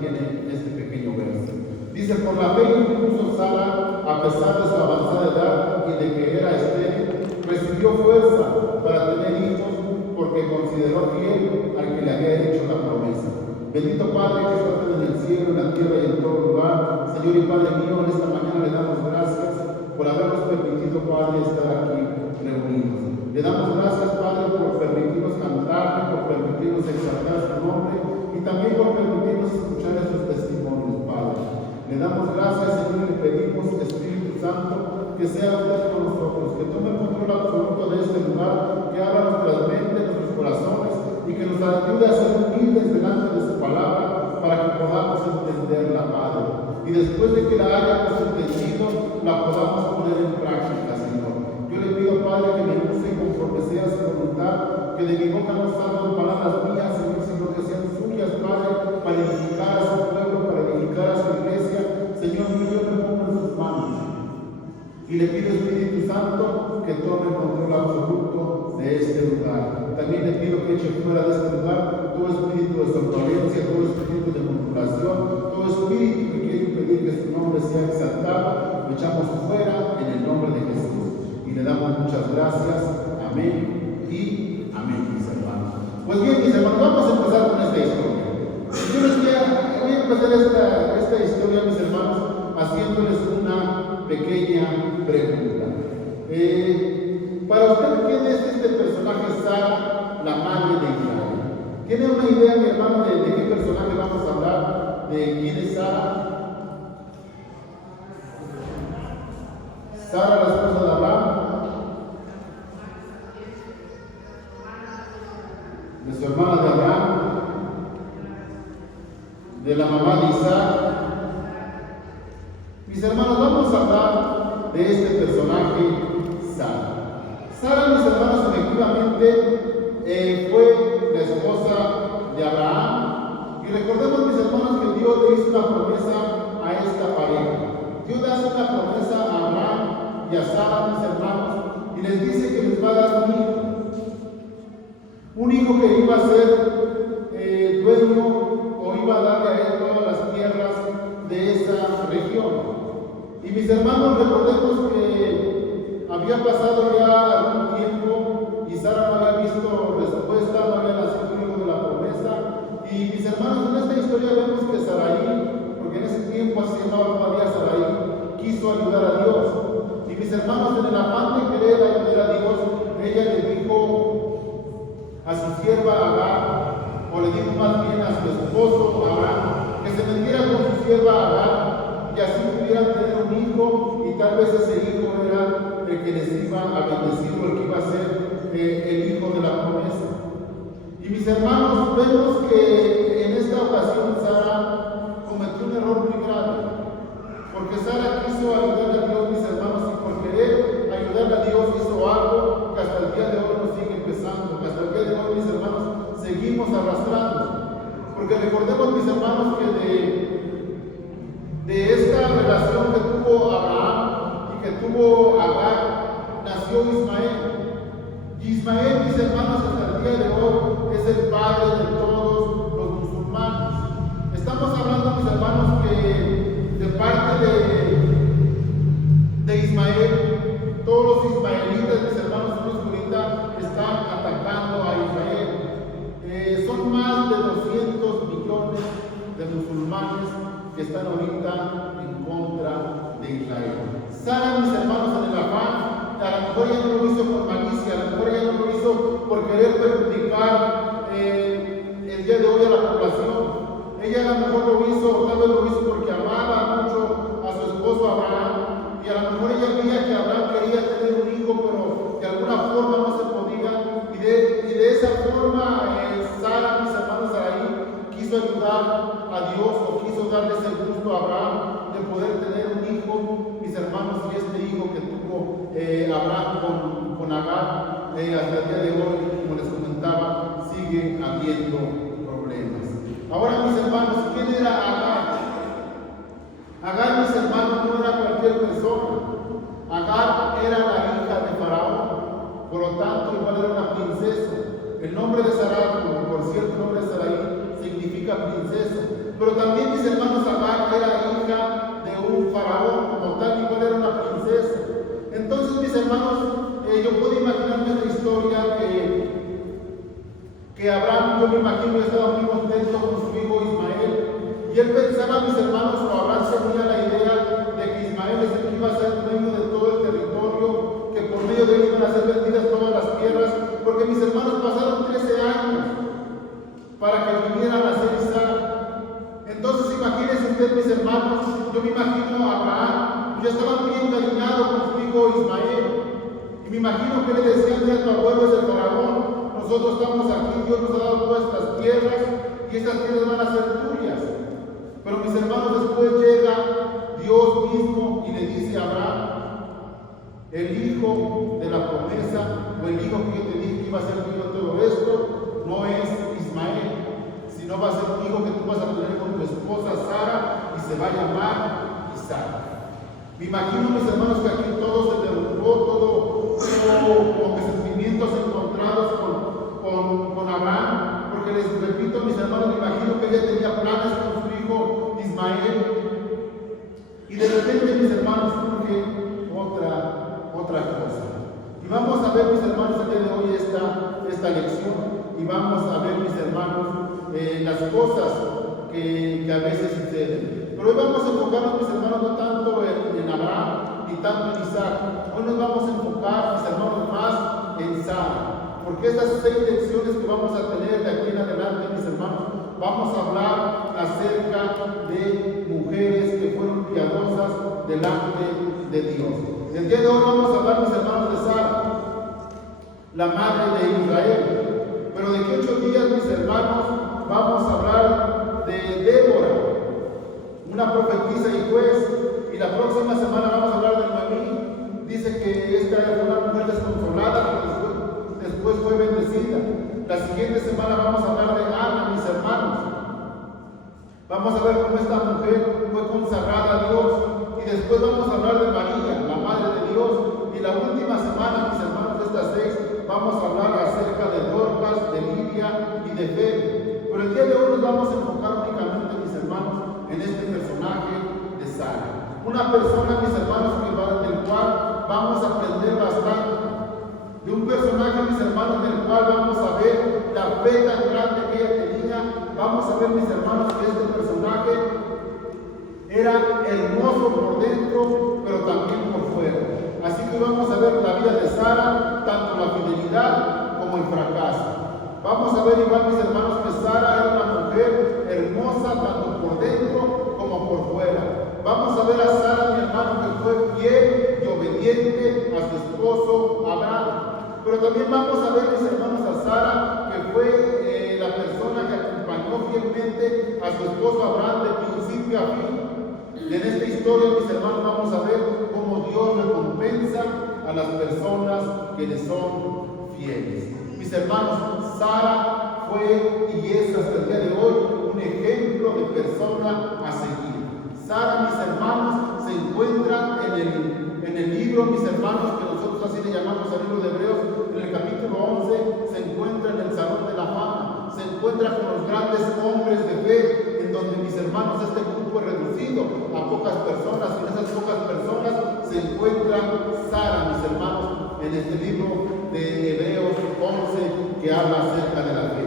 tiene este pequeño verso. Dice: por la fe incluso Sara, a pesar de su avanzada edad y de que era estéril, recibió fuerza para tener hijos, porque consideró fiel al que le había hecho la promesa. Bendito Padre que estás en el cielo, en la tierra y en todo lugar, Señor y Padre mío, en esta mañana le damos gracias por habernos permitido, Padre, estar aquí reunidos. Le damos gracias, Padre, por permitirnos cantar, por permitirnos exaltar su nombre y también por permitirnos escuchar esos testimonios, Padre. Le damos gracias, Señor, y le pedimos, Espíritu Santo, que sea usted con nosotros, que tome el control absoluto de este lugar, que abra nuestras mentes, nuestros corazones y que nos ayude a ser humildes delante de su palabra para que podamos entenderla, Padre. Y después de que la hayamos entendido, la podamos poner en práctica, Señor. Yo le pido, Padre, que me use conforme sea su voluntad, que de mi boca no salgan palabras mías, Señor, sino que sean suyas, Padre, para edificar a su pueblo, para edificar a su iglesia. Señor mío, yo me pongo en sus manos. Y le pido, Espíritu Santo, que tome el control absoluto de este lugar. También le pido que eche fuera de este lugar todo espíritu de somnolencia, todo espíritu de murmuración, todo espíritu que quiere impedir que su nombre sea exaltado. Lo echamos fuera en el nombre de Jesús. Y le damos muchas gracias. Amén y amén, mis hermanos. Pues bien, mis hermanos, vamos a empezar con esta historia. Yo les voy a empezar esta historia, mis hermanos, haciéndoles una pequeña pregunta. Para usted, ¿quién es este personaje Sara, la madre de Israel? ¿Tiene una idea, mi hermano, de qué personaje vamos a hablar? ¿De quién es Sara? Sara, la esposa de Abraham, de su hermana de Abraham, de la mamá de Isaac. Mis hermanos, vamos a hablar de este personaje, Sara. Sara, mis hermanos, efectivamente fue la esposa de Abraham. Y recordemos, mis hermanos, que Dios le hizo una promesa a esta pareja. Dios le hace una promesa a Abraham y a Sara, mis hermanos, y les dice que les va a dar un hijo. Un hijo que iba a ser dueño o iba a darle a él todas las tierras de esa región. Y mis hermanos, recordemos que había pasado ya algún tiempo y Sara no había visto respuesta, no había nacido hijo de la promesa. Y mis hermanos, en esta historia vemos que Sarai, porque en ese tiempo así se llamaba todavía Sarai, quiso ayudar a Dios. Y mis hermanos, en el afán de querer ayudar a Dios, ella le dijo a su sierva Agar, o le dijo más bien a su esposo Abraham, que se metiera con su sierva Agar, y así pudieran tener un hijo, y tal vez ese hijo era el que les iba a bendecir, o el que iba a ser el hijo de la promesa. Y mis hermanos, vemos que en esta ocasión Sara cometió un error muy grave, porque Sara quiso ayudarle a Dios, mis hermanos, y por querer ayudarle a Dios hizo algo que hasta el día de hoy nos sigue empezando, que hasta el día de hoy, mis hermanos, seguimos arrastrando. Porque recordemos, mis hermanos, que de esta relación que tuvo Abraham y que tuvo Agar, nació Ismael. Y Ismael, mis hermanos, hasta el día de hoy es el padre de todos los musulmanes. Estamos hablando, mis hermanos, que de parte de Ismael, todos los ismaelitas, mis hermanos, ahorita están atacando a Israel. Son más de 200 millones de musulmanes que están ahorita en contra de Israel. Sara, mis hermanos, en el afán, a lo mejor ella no lo hizo por malicia, a lo mejor ella no lo hizo por querer perjudicar el día de hoy a la población. Ella a lo mejor lo hizo, tal vez lo hizo porque amaba mucho a su esposo Abraham, y a lo mejor ella veía que Abraham quería tener un hijo, pero de alguna forma no se podía, y de esa forma Sara, mis hermanos, ahí quiso ayudar a Dios, o quiso darle ese gusto a Abraham de poder tener un hijo, mis hermanos, y este hijo que tuvo Abraham con Agar, hasta el día de hoy, como les comentaba, sigue habiendo problemas. Ahora, mis hermanos, ¿quién era Agar? Agar, mis hermanos, no era cualquier persona. Agar era la hija de Faraón, por lo tanto, igual era una princesa. El nombre de Sarai, como por cierto el nombre de Sarai, significa princesa. Pero también, mis imagino, estaba muy contento con su hijo Ismael. Y él pensaba, mis hermanos, o Abraham se unía la idea de que Ismael es el que iba a ser dueño de todo el territorio, que por medio de él iban a ser vendidas todas las tierras, porque mis hermanos pasaron 13 años para que vinieran a ser Isaac. Entonces imagínense usted, mis hermanos, yo me imagino a Abraham, ya estaba muy encariñado con su hijo Ismael, y me imagino que le decían: mira, tu abuelo es el faraón, nosotros estamos aquí, Dios nos ha dado todas estas tierras, y estas tierras van a ser tuyas. Pero mis hermanos, después llega Dios mismo y le dice a Abraham: el hijo de la promesa, o el hijo que yo te dije que iba a ser tuyo todo esto, no es Ismael, sino va a ser un hijo que tú vas a tener con tu esposa Sara, y se va a llamar Isaac. Me imagino, mis hermanos, que aquí todo se derrumbó, todo como que sentimientos encontrados con Abraham, porque les repito, mis hermanos, me imagino que ella tenía planes con su hijo Ismael, y de repente, mis hermanos, surge otra cosa. Y vamos a ver, mis hermanos, el día de hoy esta lección, y vamos a ver, mis hermanos, las cosas que a veces suceden. Pero hoy vamos a enfocarnos, mis hermanos, no tanto en Abraham ni tanto en Isaac. Hoy nos vamos a enfocar, mis hermanos, más en Sara, porque estas 6 lecciones que vamos a tener de aquí en adelante, mis hermanos, vamos a hablar acerca de mujeres que fueron piadosas delante de Dios. El día de hoy vamos a hablar, mis hermanos, de Sara, la madre de Israel. Pero de aquí 8 días, mis hermanos, vamos a hablar de Débora, una profetisa y juez. Y la próxima semana vamos a hablar de Noemí. Dice que esta era una mujer desconsolada, pero después fue bendecida. La siguiente semana vamos a hablar de Ana, mis hermanos. Vamos a ver cómo esta mujer fue consagrada a Dios. Y después vamos a hablar de María, la Madre de Dios. Y la última semana, mis hermanos, de estas 6, vamos a hablar acerca de Dorcas, de Lidia y de Febe. Pero el día de hoy nos vamos a enfocar únicamente, mis hermanos, en este personaje de Sara. Una persona, mis hermanos, del cual vamos a aprender bastante. De un personaje, mis hermanos, del cual vamos a ver la fe tan grande que ella tenía. Vamos a ver, mis hermanos, que este personaje era hermoso por dentro, pero también por fuera. Así que vamos a ver la vida de Sara, tanto la fidelidad como el fracaso. Vamos a ver igual, mis hermanos, que Sara era una mujer hermosa, tanto por dentro como por fuera. Vamos a ver a Sara, mi hermano, que fue fiel y obediente a su esposo Abraham. Pero también vamos a ver, mis hermanos, a Sara, que fue la persona que acompañó fielmente a su esposo Abraham de principio a fin. Y en esta historia, mis hermanos, vamos a ver cómo Dios recompensa a las personas que le son fieles. Mis hermanos, Sara fue y es hasta el día de hoy un ejemplo de persona a seguir. Sara, mis hermanos, se encuentra en el libro, mis hermanos, que nosotros así le llamamos al libro de Hebreos, en el capítulo 11, se encuentra en el Salón de la Fama, se encuentra con los grandes hombres de fe, en donde, mis hermanos, este grupo es reducido a pocas personas, y en esas pocas personas se encuentra Sara, mis hermanos, en este libro de Hebreos 11, que habla acerca de la fe.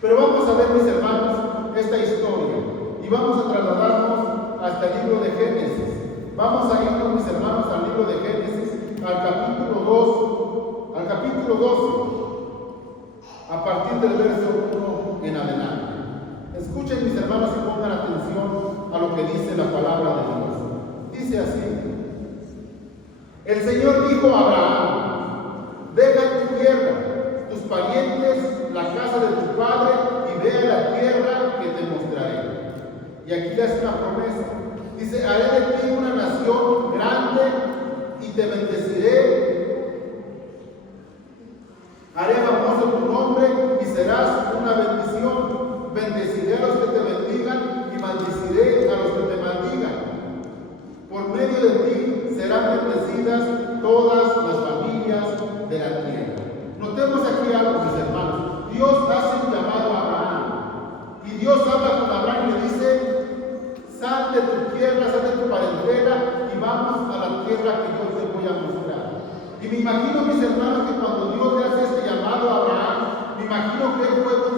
Pero vamos a ver, mis hermanos, esta historia, y vamos a trasladarnos hasta el libro de Génesis. Vamos a irnos, mis hermanos, al libro de Génesis, al capítulo 12, a partir del verso 1 en adelante. Escuchen, mis hermanos, y pongan atención a lo que dice la palabra de Dios. Dice así: el Señor dijo a Abraham: deja tu tierra, tus parientes, la casa de tu padre, y ve a la tierra que te mostraré. Y aquí le hace una promesa. Dice: haré de ti una nación grande y te bendeciré. Haré famoso tu nombre y serás una bendición. Bendeciré a los que te bendigan y maldeciré a los que te maldigan. Por medio de ti serán bendecidas todas las familias de la tierra. Notemos aquí algo, mis hermanos. Dios hace un llamado a Abraham. Y Dios habla con Abraham y le dice: sal de tu tierra, sal de tu parentela y vamos a la tierra que yo te voy a mostrar. Y me imagino, mis hermanos, que cuando Dios le hace este llamado a Abraham, me imagino que él fue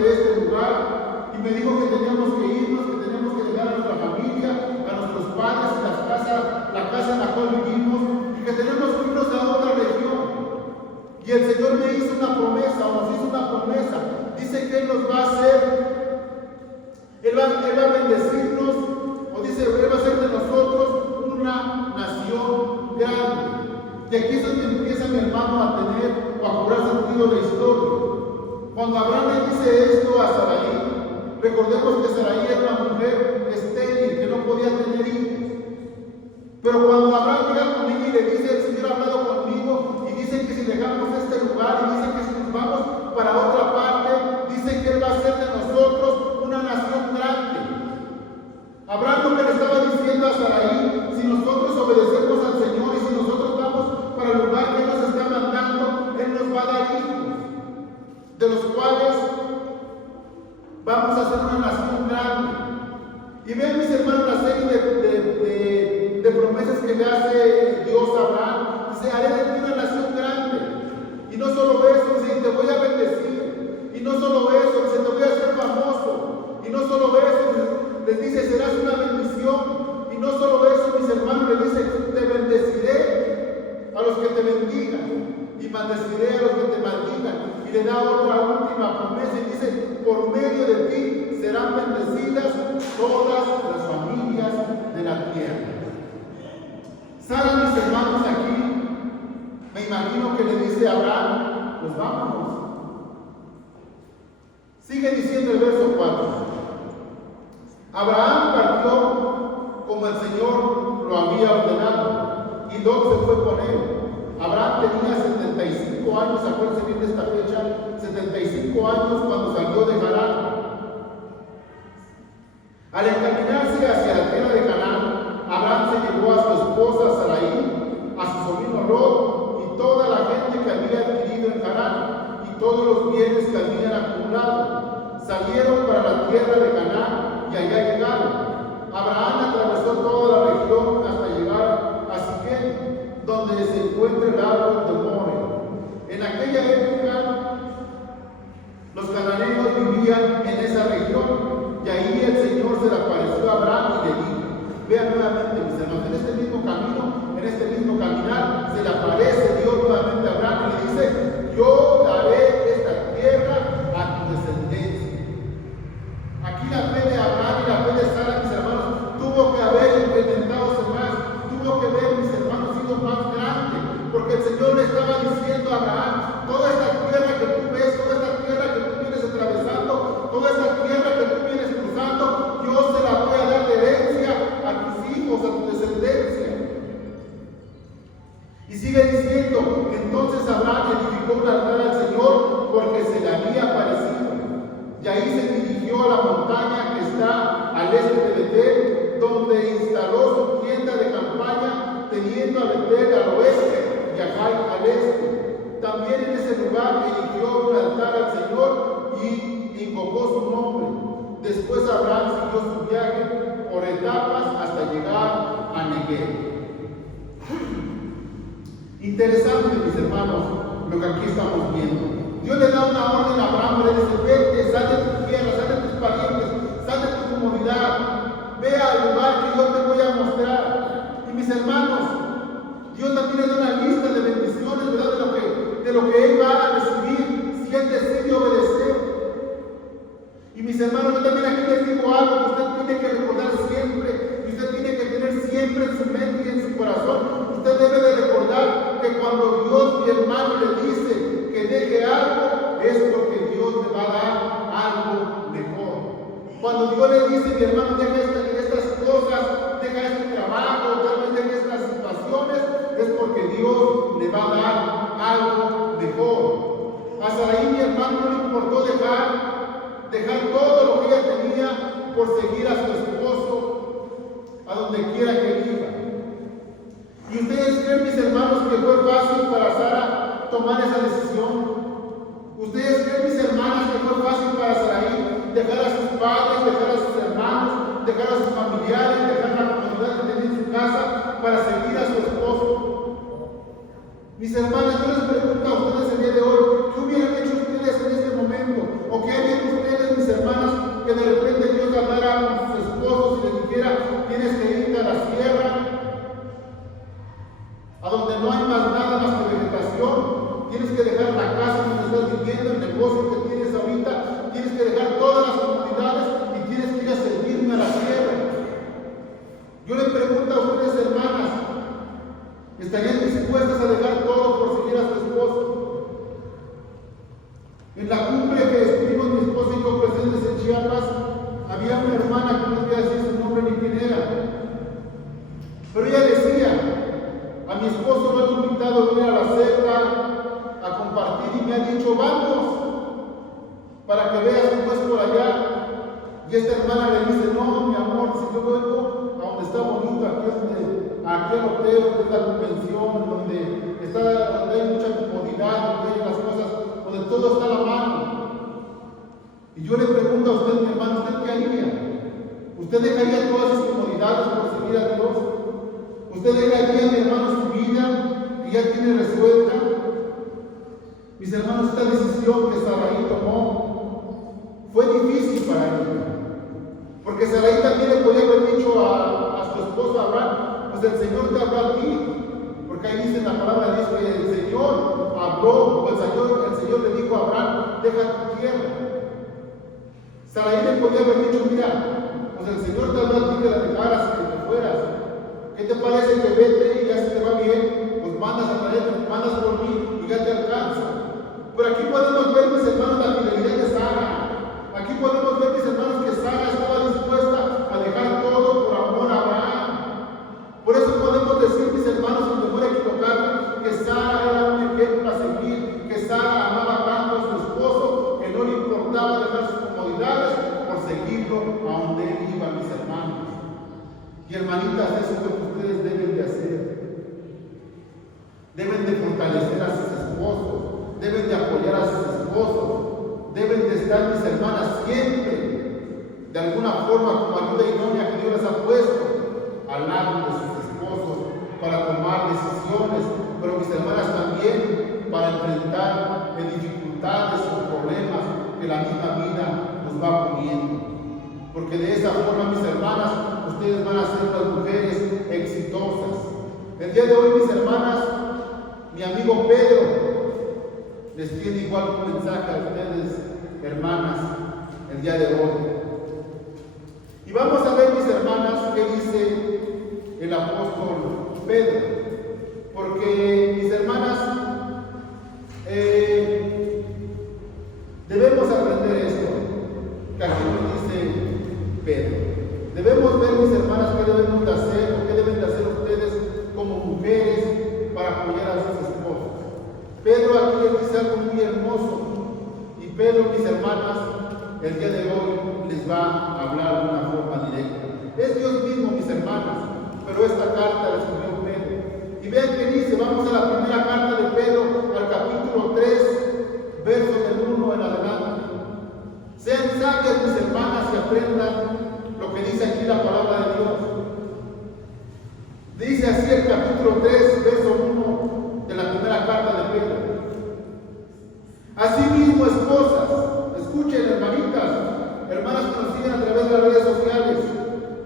de este lugar y me dijo que teníamos que irnos, que teníamos que dejar a nuestra familia, a nuestros padres, la casa en la cual vivimos y que tenemos que irnos a otra región. Y el Señor me hizo una promesa, o nos hizo una promesa. Dice que Él nos va a hacer, Él va a bendecirnos, o dice, Él va a hacer de nosotros una nación grande. Y aquí es donde empieza mi hermano a tener o a cobrar sentido la historia. Cuando Abraham le dice esto a Sarai, recordemos que Sarai era una mujer estéril, que no podía tener hijos. Pero cuando Abraham llega con ella y le dice, el Señor ha hablado conmigo, y dice que si dejamos este lugar, y dice que si nos vamos para otra parte, dice que Él va a hacer de nosotros una nación grande. Abraham lo que le estaba diciendo a Sarai, si nosotros obedecemos al Señor y si nosotros vamos para el lugar que Él nos está mandando, Él nos va a dar hijos, de los cuales vamos a ser una nación grande. Y vean, mis hermanos, la serie de promesas que le hace Dios a Abraham. Dice, haré de ti una nación grande. Y no solo eso, dice, te voy a bendecir. Y no solo eso, dice, te voy a hacer famoso. Y no solo eso, les dice, serás una bendición. Y no solo eso, mis hermanos, les dice, te bendeciré a los que te bendigan. Y maldeciré a los que te maldigan. Y le da otra última promesa y dice, por medio de ti serán bendecidas todas las familias de la tierra. Sara, mis hermanos, aquí, me imagino que le dice a Abraham, pues vámonos. Sigue diciendo el verso 4. Abraham partió como el Señor lo había ordenado, y Lot se fue con él. Abraham tenía 75 años, acuérdense bien de esta fecha, 75 años cuando salió de Harán. Al encaminarse hacia la tierra de Canaán, Abraham se llevó a su esposa Sarai, a su sobrino Lot y toda la gente que había adquirido en Harán y todos los bienes que habían acumulado. Salieron para la tierra de Canaán y allá llegaron. Abraham atravesó toda la región hasta llegar a Siquem, donde se encuentra el árbol de More. En aquella época, los cananeos vivían en esa región. Y ahí el Señor se le apareció a Abraham y le dijo, vean nuevamente, mis hermanos, en este mismo camino, en este mismo caminar, se le aparece Dios nuevamente a Abraham y le dice, yo daré esta tierra a tu descendencia. Aquí la fe de Abraham y la fe de Sara, mis hermanos, tuvo que haber incrementado más, tuvo que ver, mis hermanos, sido más grande, porque el Señor le estaba diciendo a Abraham, toda esta tierra que tú ves, toda esta tierra que tú vienes atravesando, toda esta tierra que tú vienes cruzando, yo se la voy a dar de herencia a tus hijos, a tu descendencia. Y sigue diciendo, entonces Abraham edificó un altar al Señor porque se le había aparecido. Y ahí se dirigió a la montaña que está al este de Betel, donde instaló su tienda de campaña, teniendo a Betel al oeste y a Jai al este. También en ese lugar erigió un altar al Señor y invocó su nombre. Después Abraham siguió su viaje por etapas hasta llegar a Negev. Interesante, mis hermanos, lo que aquí estamos viendo. Dios le da una orden a Abraham, le dice, vete, sal de tu tierra, sal de tus parientes, sal de tu comunidad, ve al lugar que yo te voy a mostrar. Y mis hermanos, Dios también le da una lista de bendiciones, ¿verdad? De lo que Él va a recibir si Él decide obedecer. Y mis hermanos, yo también aquí les digo algo que usted tiene que recordar siempre, y usted tiene que tener siempre en su mente y en su corazón. Usted debe de recordar que cuando Dios, mi hermano, le dice que deje algo, es porque Dios le va a dar algo mejor. Cuando Dios le dice, mi hermano, deja estas cosas, deja este trabajo, tal vez deja estas situaciones, es porque Dios le va a dar algo mejor. A Sarai, mi hermano, no le importó dejar todo lo que ella tenía por seguir a su esposo a donde quiera que iba. ¿Y ustedes creen, mis hermanos, que fue fácil para Sara tomar esa decisión? ¿Ustedes creen, mis hermanas, que fue fácil para Sarai dejar a sus padres, dejar a sus hermanos, dejar a sus familiares, dejar la comunidad que tenía en su casa para seguir a su esposo? Mis hermanas, yo les pregunto a ustedes el día de hoy, ¿qué hubieran hecho ustedes en este momento? ¿O qué harían ustedes dispuestas a dejar todo por seguir a su esposo. En la cumbre que estuvimos mi esposa y yo presentes en Chiapas, había una hermana que no voy a decir su nombre ni quién era, pero ella decía: a mi esposo lo han invitado a ir a la celda a compartir y me ha dicho: vamos, para que veas cómo es por allá. Y esta hermana le dice: no, mi amor, si yo vengo a donde está bonito, aquí al hotel, donde es la convención, donde hay mucha comodidad, donde hay las cosas, donde todo está a la mano. Y yo le pregunto a usted, mi hermano, ¿usted qué haría? ¿Usted dejaría todas sus comodidades por seguir a Dios? ¿Usted dejaría, mi hermano, su vida que ya tiene resuelta? Mis hermanos, esta decisión que Sarai tomó fue difícil para ella. Porque Sarai también le podía haber dicho a su esposo Abraham: pues el Señor te habló a ti. Porque ahí dice en la palabra de Dios que el Señor habló, o el Señor le dijo a Abraham: deja tu tierra. Sarai le podía haber dicho: mira, pues el Señor te habló a ti que la dejaras y que te fueras. ¿Qué te parece que vete y ya se te va bien? Pues mandas a traer, mandas por mí y ya te alcanza. Pero aquí podemos ver, mis hermanos, la fidelidad de Sara. Aquí podemos ver, mis hermanos, que Sara estaba dispuesta a dejar todo por amor a Abraham. Por eso podemos decir, mis hermanos, sin temor a equivocarme, que Sara era un ejemplo a seguir, que Sara amaba tanto a su esposo que no le importaba dejar sus comodidades por seguirlo a donde él iba, mis hermanos. Y hermanitas, eso es lo que ustedes deben de hacer. Deben de fortalecer a sus esposos, deben de apoyar a sus esposos, deben de estar, mis hermanas, siempre, de alguna forma, como ayuda idónea que Dios les ha puesto al lado de sus esposos para tomar decisiones, pero mis hermanas también para enfrentar dificultades o problemas que la misma vida nos va poniendo. Porque de esa forma, mis hermanas, ustedes van a ser las mujeres exitosas. El día de hoy, mis hermanas, mi amigo Pedro les tiene igual un mensaje a ustedes, hermanas, el día de hoy. Y vamos a ver, mis hermanas, qué dice el apóstol Pedro. Porque, mis hermanas, debemos aprender esto, que aquí nos dice Pedro. Debemos ver, mis hermanas, qué debemos de hacer o qué deben de hacer ustedes como mujeres para apoyar a sus esposos. Pedro aquí les dice algo muy hermoso. Y Pedro, mis hermanas, el día de hoy les va a hablar de una forma directa. Es Dios mismo, mis hermanas, pero esta carta la escribió Pedro. Y vean qué dice, vamos a la primera carta de Pedro, al capítulo 3, versos del 1 en adelante. Sean sabias, mis hermanas, y aprendan lo que dice aquí la palabra de Dios. Dice así el capítulo 3, verso 1 de la primera carta de Pedro. Asimismo, esposas, escuchen, hermanitas, hermanas que nos siguen a través de las redes sociales,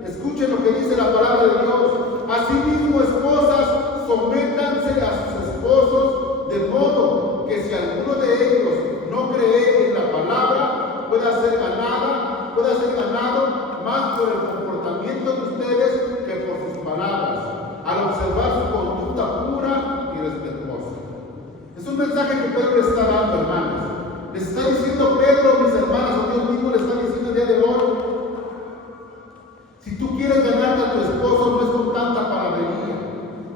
escuchen lo que dice la palabra de Dios. Asimismo, esposas, sométanse a sus esposos, de modo que si alguno de ellos no cree en la palabra, pueda ser ganado más por el comportamiento de ustedes que por sus palabras, al observar su conducta pura y respetuosa. Es un mensaje que Pedro les está dando, hermanos. Les está diciendo Pedro, mis hermanas, o Dios mismo les está diciendo el día de hoy: si tú quieres ganarte a tu esposo, no es con tanta palabrería,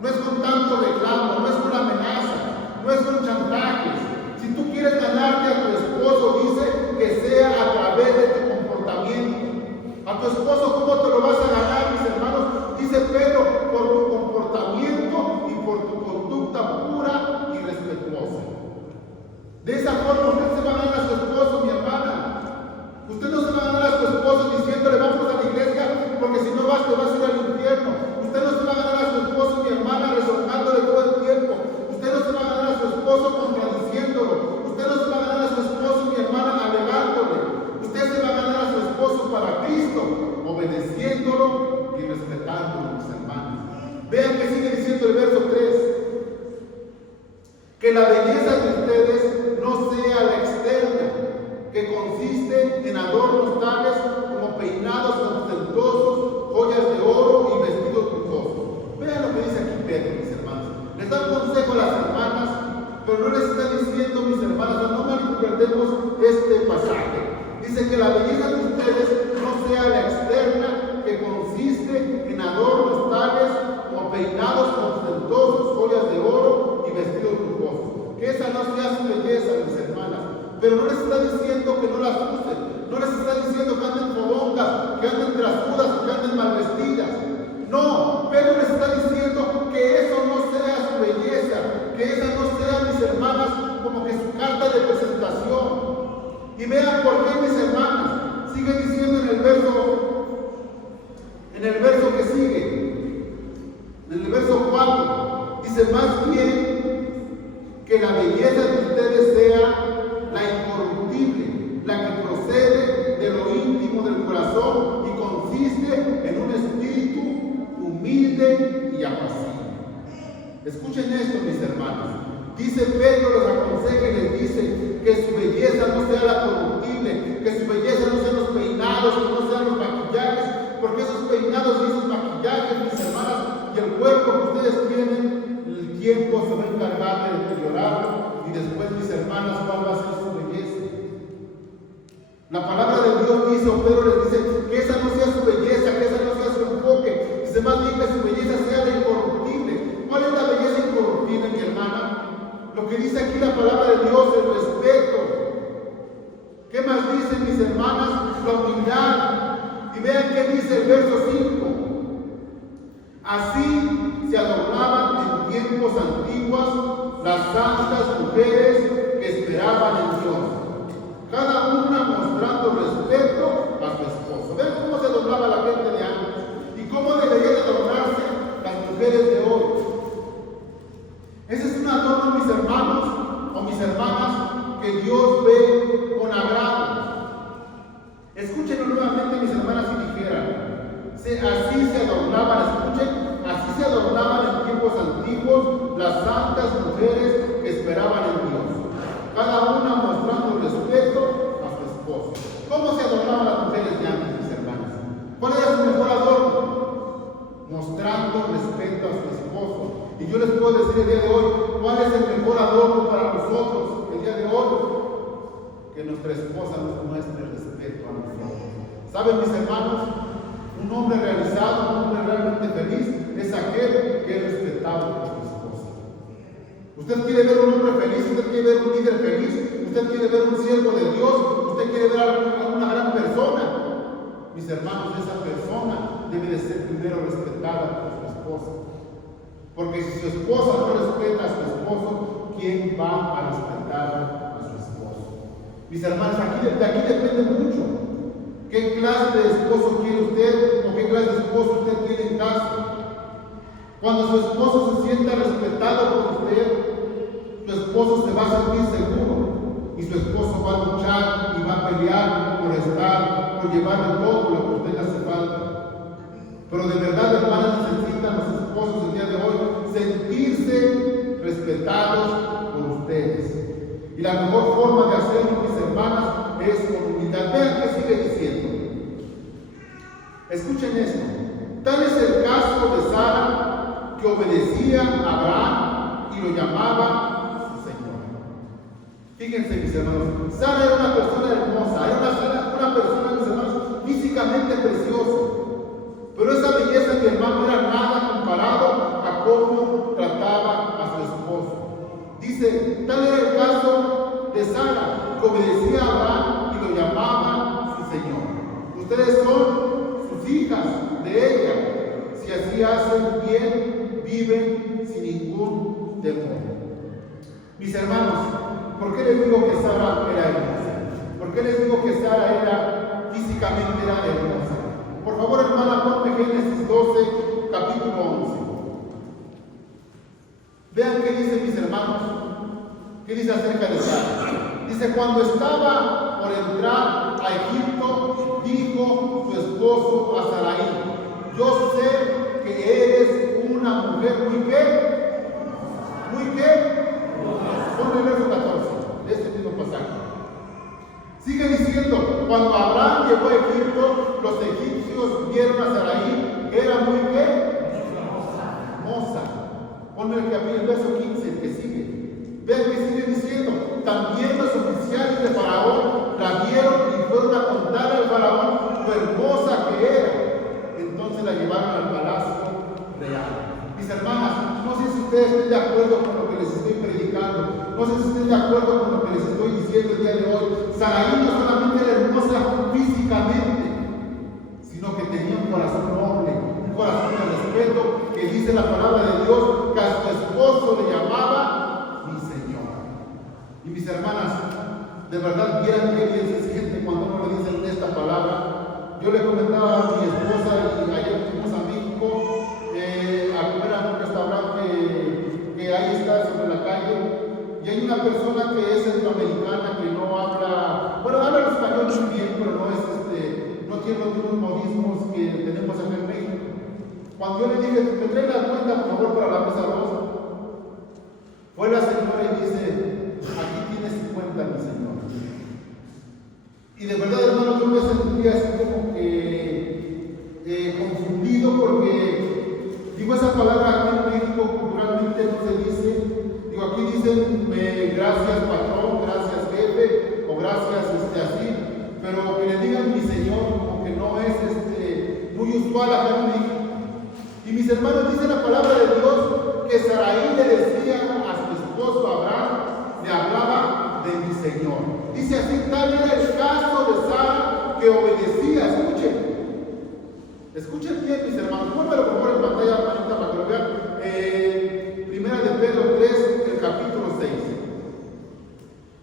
no es con tanto reclamo, no es con amenaza, no es con chantajes. Si tú quieres ganarte a tu esposo, dice que sea a través de tu comportamiento. A tu esposo, ¿cómo te lo vas a ganar, mis hermanos? Dice Pedro: por tu comportamiento y por tu conducta pura y respetuosa. De esa forma usted se va a ganar a su esposo, mi hermana. Usted no se va a ganar a su esposo diciéndole: vamos a la iglesia, porque si no vas, te vas a ir al infierno. Usted no se va a ganar a su esposo, mi hermana, rezongándole todo el tiempo. Usted no se va a ganar a su esposo contradiciéndolo. Usted no se va a ganar a su esposo, mi hermana, alegándole. Usted se va a ganar a su esposo para Cristo, obedeciéndolo y respetándolo, mis hermanos. Vean que sigue diciendo el verso 3. Que la belleza de ustedes no sea la externa, que consiste en adornos tales como peinados ostentosos, joyas de oro y vestidos lujosos. Vean lo que dice aquí Pedro, mis hermanos. Les da un hermanas, no malinterpretemos este pasaje. Dice que la belleza de ustedes no sea la externa, que consiste en adornos tales como peinados ostentosos, joyas de oro y vestidos lujosos. Que esa no sea su belleza, mis hermanas. Pero no les está diciendo que no las usen. No les está diciendo que anden fodongas, que anden trasudas, que anden mal vestidas. No, pero les está diciendo que eso no sea su belleza, que esa no sea, mis hermanas, como que su carta de presentación. Y vean por qué, mis hermanas, sigue diciendo en el verso que sigue, en el verso 4, dice: más bien que la belleza de ustedes sea la incorruptible, la que procede de lo íntimo del corazón y consiste en un espíritu humilde y apacible. Escuchen esto, mis hermanos. Dice Pedro, los aconseja y les dice que su belleza no sea la corruptible, que su belleza no sean los peinados, que no sean los maquillajes, porque esos peinados y esos maquillajes, mis hermanas, y el cuerpo que ustedes tienen, el tiempo se va a encargar de deteriorarlo, y después, mis hermanas, ¿cuál va a ser su belleza? La palabra de Dios dice, o Pedro les dice, que esa no sea su belleza, que esa no sea su enfoque, dice más bien que su belleza sea la incorruptible. ¿Cuál es la belleza incorruptible, mi hermana? Lo que dice aquí la palabra de Dios, el respeto. ¿Qué más dice, mis hermanas? La humildad. Y vean qué dice el verso 5. Así se adornaban en tiempos antiguos las santas mujeres que esperaban en Dios, cada una mostrando respeto a su esposo. Vean cómo se adornaba la gente de antes y cómo deberían adornarse las mujeres de hoy. Ese es un adorno, mis hermanos o mis hermanas, que Dios ve con agrado. Escúchenlo nuevamente, mis hermanas, si dijeran. Así se adornaban, escuchen, así se adornaban en tiempos antiguos las santas mujeres que esperaban en Dios, cada una mostrando respeto a su esposo. ¿Cómo se adornaban las mujeres de antes, mis hermanas? ¿Cuál era su mejor adorno? Mostrando respeto a su esposo. Y yo les puedo decir el día de hoy, ¿cuál es el mejor adorno para nosotros el día de hoy? Que nuestra esposa nos muestre respeto a nosotros. ¿Saben, mis hermanos? Un hombre realizado, un hombre realmente feliz, es aquel que es respetado por su esposa. Usted quiere ver un hombre feliz, usted quiere ver un líder feliz, usted quiere ver un siervo de Dios, usted quiere ver a una gran persona. Mis hermanos, esa persona debe de ser primero respetada por su esposa. Porque si su esposa no respeta a su esposo, ¿quién va a respetar a su esposo? Mis hermanos, de aquí depende mucho. ¿Qué clase de esposo quiere usted o qué clase de esposo usted tiene en casa? Cuando su esposo se sienta respetado por usted, su esposo se va a sentir seguro y su esposo va a luchar y va a pelear por estar, por llevarle todo lo que a usted le hace falta. Pero de verdad, hermanas, necesitan los esposos el día de hoy sentirse respetados por ustedes. Y la mejor forma de hacerlo, mis hermanas, es con humildad. Vean qué sigue diciendo. Escuchen esto. Tal es el caso de Sara, que obedecía a Abraham y lo llamaba su Señor. Fíjense, mis hermanos, Sara era una persona hermosa, era una persona, mis hermanos, físicamente preciosa. Pero esa belleza, mi hermano, era nada comparado a cómo trataba a su esposo. Dice, tal era el caso de Sara, que obedecía a Abraham y lo llamaba su Señor. Ustedes son sus hijas de ella. Si así hacen bien, viven sin ningún temor. Mis hermanos, ¿por qué les digo que Sara era hermosa? ¿Por qué les digo que Sara físicamente era hermosa? Por favor, hermana, ponme Génesis 12, capítulo 11. Vean qué dice, mis hermanos. ¿Qué dice acerca de Sara? Dice, cuando estaba por entrar a Egipto, dijo su esposo a Sarai: yo sé que eres una mujer muy qué. ¿Muy qué? Ponle el verso 14 de este mismo pasaje. Sigue diciendo, cuando Abraham llegó a Egipto, los egipcios vieron a Sarai, que era muy qué. Hermosa. Ponle el verso 15, el que sigue. Vean que sigue diciendo, también los oficiales de Faraón la vieron y fueron a contar al Faraón lo hermosa que era. Entonces la llevaron al palacio real. Mis hermanas, no sé si ustedes estén de acuerdo con lo que les estoy predicando, no sé si estén de acuerdo con lo que les estoy diciendo el día de hoy. Saraí no solamente era hermosa físicamente, sino que tenía un corazón noble, un corazón de respeto, que dice la palabra de Dios que a su esposo le llamaba mi Señor. Y mis hermanas, de verdad vieran qué bien se siente cuando uno le dice esta palabra. Yo le comentaba a mi esposa y ayer fuimos a México a comer a un restaurante que ahí está sobre la calle, y hay una persona que es centroamericana que no habla, bueno, habla el español muy bien, pero no es no tiene los mismos modismos que tenemos acá en México. Cuando yo le dije, ¿me trae la cuenta por favor para la mesa 2? Fue la señora y dice, aquí tiene 50, mi señor. Y de verdad, hermano, yo me sentía así como que confundido, porque digo, esa palabra aquí en México culturalmente no se dice. Digo, aquí dicen gracias patrón, gracias jefe, o gracias así, pero que le digan mi señor, como que no es muy usual acá en México. Y mis hermanos, dice la palabra de Dios que Saraí le decía a su esposo Abraham, le hablaba de mi Señor. Dice así, tal era el caso de Sara que obedecía. Escuchen bien, mis hermanos. Pónganlo por favor en pantalla, hermanita, para que lo vean. Primera de Pedro 3, el capítulo 6.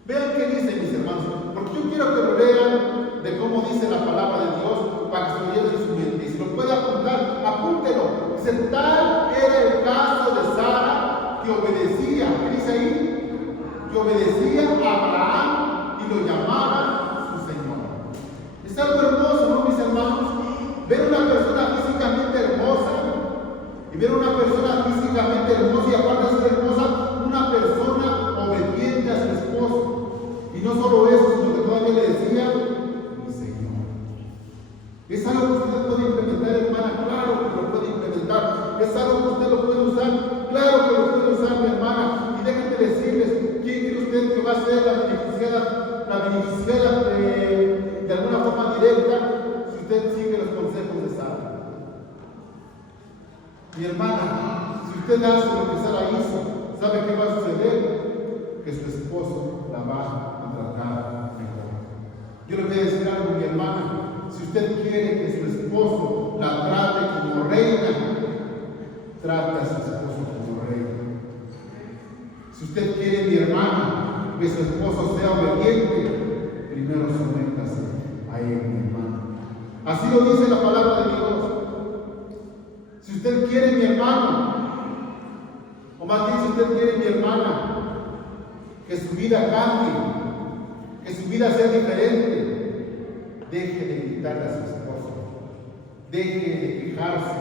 Vean qué dice, mis hermanos, porque yo quiero que lo vean de cómo dice la palabra de Dios, para que se lo lleven en su mente. Y si lo puede apuntar, apúntelo. Dice, tal era el caso de Sara que obedecía. ¿Qué dice ahí? Que obedecía a Abraham y lo llamaba su Señor. Es algo hermoso, ¿no, mis hermanos? Ver una persona físicamente hermosa y ver una persona físicamente hermosa y aparte de ser hermosa, una persona obediente a su esposo. Y no solo eso, sino que todavía le decía, mi Señor. ¿Es algo que usted puede implementar, hermana? Claro que lo puede implementar. ¿Es algo que usted lo puede usar? Claro que lo puede usar, mi hermana. Y déjenme decirles, ¿quién cree usted que va a ser la beneficiada de alguna forma directa si usted sigue los consejos de Sara? Mi hermana, si usted hace lo que Sara hizo, ¿sabe qué va a suceder? Que su esposo la va a tratar mejor. Yo le voy a decir algo, mi hermana. Si usted quiere que su esposo la trate como reina, trate a su esposo como reina. Si usted quiere, mi hermana, que su esposo sea obediente, primero sométase a él, mi hermana. Así lo dice la palabra de Dios. Si usted quiere, mi hermano, o más bien si usted quiere, mi hermana, que su vida cambie, que su vida sea diferente, deje de gritarle a su esposo, deje de quejarse,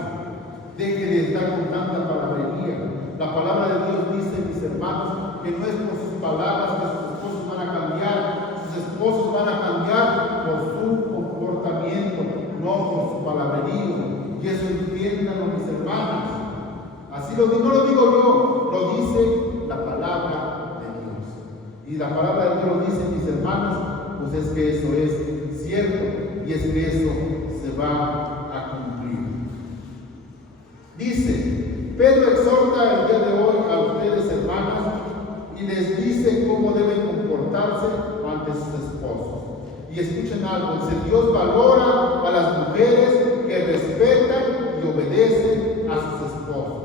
deje de estar con tanta palabrería. La palabra de Dios dice, mis hermanos, que no es por sus palabras que sus esposos van a cambiar, sus esposos van a cambiar por su comportamiento, no por su palabrerío. Y eso entiéndanlo, mis hermanos. Así lo digo, no lo digo yo, lo dice la palabra de Dios. Y la palabra de Dios lo dice, mis hermanos, pues es que eso es cierto y es que eso se va a cumplir. Dice, Pedro exhorta el día de hoy a ustedes, hermanas, y les dice cómo deben comportarse ante sus esposos. Y escuchen algo, si Dios valora a las mujeres que respetan y obedecen a sus esposos.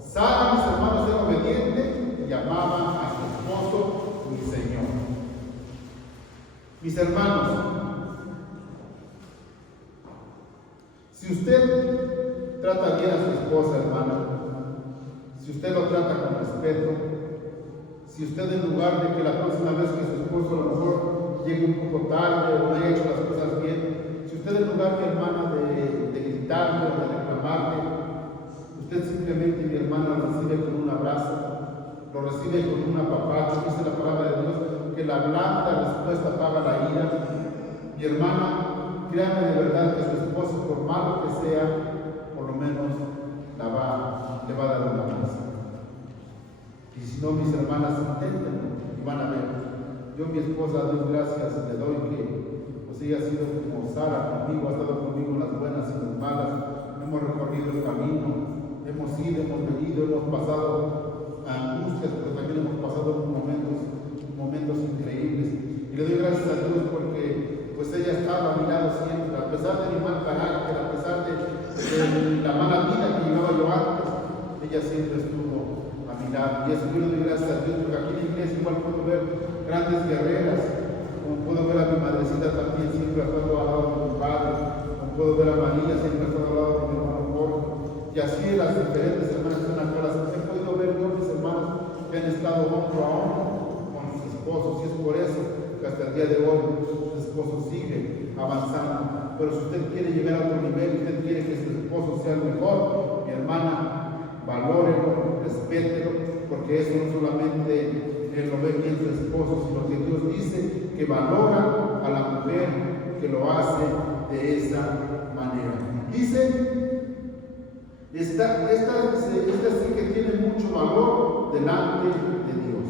Sara, mis hermanos, era obediente y llamaba a su esposo mi Señor. Mis hermanos, si usted trata bien a su esposa, hermano, si usted lo trata con respeto, si usted en lugar de que la próxima vez que su esposo a lo mejor llegue un poco tarde o no haya hecho las cosas bien, si usted en lugar, mi hermana, de gritarle o de reclamarle, usted simplemente, mi hermana, lo recibe con un abrazo, lo recibe con un apapacho. Dice la palabra de Dios que la blanda respuesta apaga la ira. Mi hermana, créame de verdad que su esposo, por malo que sea, por lo menos le va a dar una abrazo. Y si no, mis hermanas, inténtenlo y van a ver Yo, mi esposa, doy gracias, le doy que pues ella ha sido como Sara conmigo, ha estado conmigo en las buenas y en las malas. Hemos recorrido el camino, hemos ido, hemos venido, hemos pasado angustias, pero también hemos pasado momentos increíbles. Y le doy gracias a Dios porque pues ella estaba a mi lado siempre, a pesar de mi mal carácter, a pesar de la mala vida que llevaba yo antes, ella siempre estuvo a mi lado. Y eso yo le doy gracias a Dios, porque aquí en la iglesia igual puedo ver grandes guerreras, como puedo ver a mi madrecita también, siempre ha estado al lado de mi padre, como puedo ver a María, siempre ha estado al lado de mi hermano Jorge, y así las diferentes hermanas que están acá, he podido ver yo mis hermanos que han estado hombro a hombro con sus esposos, y es por eso que hasta el día de hoy sus esposos siguen avanzando. Pero si usted quiere llegar a otro nivel, usted quiere que su esposo sea el mejor, mi hermana, valórelo, respételo, porque eso no solamente él lo ve bien su esposo, sino que Dios dice que valora a la mujer que lo hace de esa manera. Dice, esta sí que tiene mucho valor delante de Dios.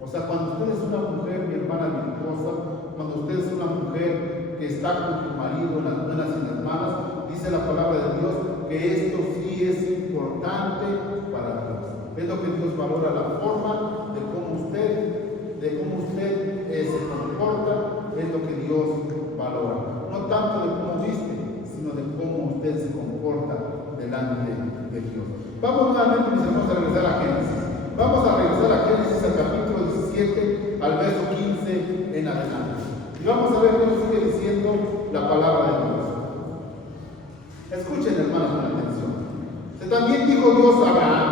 O sea, cuando usted es una mujer, mi hermana virtuosa, cuando usted es una mujer que está con su marido en las buenas y en las malas, dice la palabra de Dios que esto sí es importante para Dios. Es lo que Dios valora, la forma de cómo usted se comporta, es lo que Dios valora. No tanto de cómo viste, sino de cómo usted se comporta delante de Dios. Vamos nuevamente, mis hermanos, a regresar a Génesis. Vamos a regresar a Génesis al capítulo 17, al verso 15 en adelante. Y vamos a ver qué nos sigue diciendo la palabra de Dios. Escuchen, hermanos, con atención. También dijo Dios a Abraham: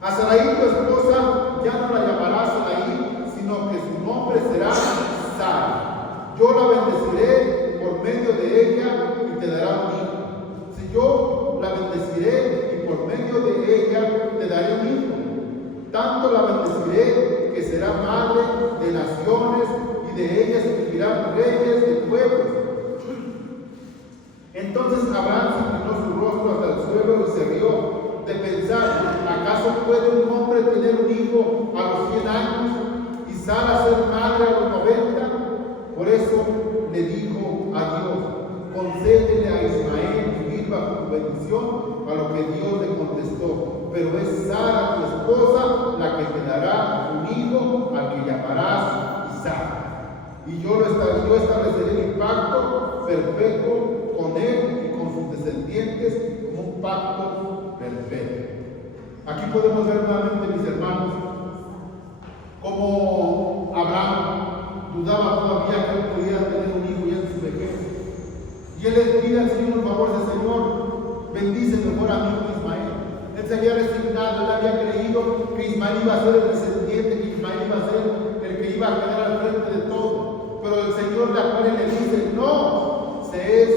a Sarai tu esposa ya no la llamarás Sarai, sino que su nombre será Sara. Yo la bendeciré por medio de ella y te dará un hijo. Si yo la bendeciré y por medio de ella te daré un hijo, tanto la bendeciré que será madre de naciones y de ella surgirán reyes de pueblos. Entonces Abraham se inclinó su rostro hasta el suelo y se rió de pensar: ¿acaso puede un hombre tener un hijo a los 100 años y Sara ser madre a los 90? Por eso le dijo a Dios: concédele a Ismael vivir bajo tu bendición, a lo que Dios le contestó: pero es Sara tu esposa la que te dará un hijo al que llamarás Isaac. Y yo estableceré mi pacto perpetuo con él y con sus descendientes como un pacto perfecto. Aquí podemos ver nuevamente, mis hermanos, cómo Abraham dudaba todavía que él pudiera tener un hijo ya en su vejez. Y él le pide al Señor un favor: de Señor, bendice mejor a mi hijo Ismael. Él se había resignado, él había creído que Ismael iba a ser el descendiente, que Ismael iba a ser el que iba a quedar al frente de todo. Pero el Señor le dice: no, se es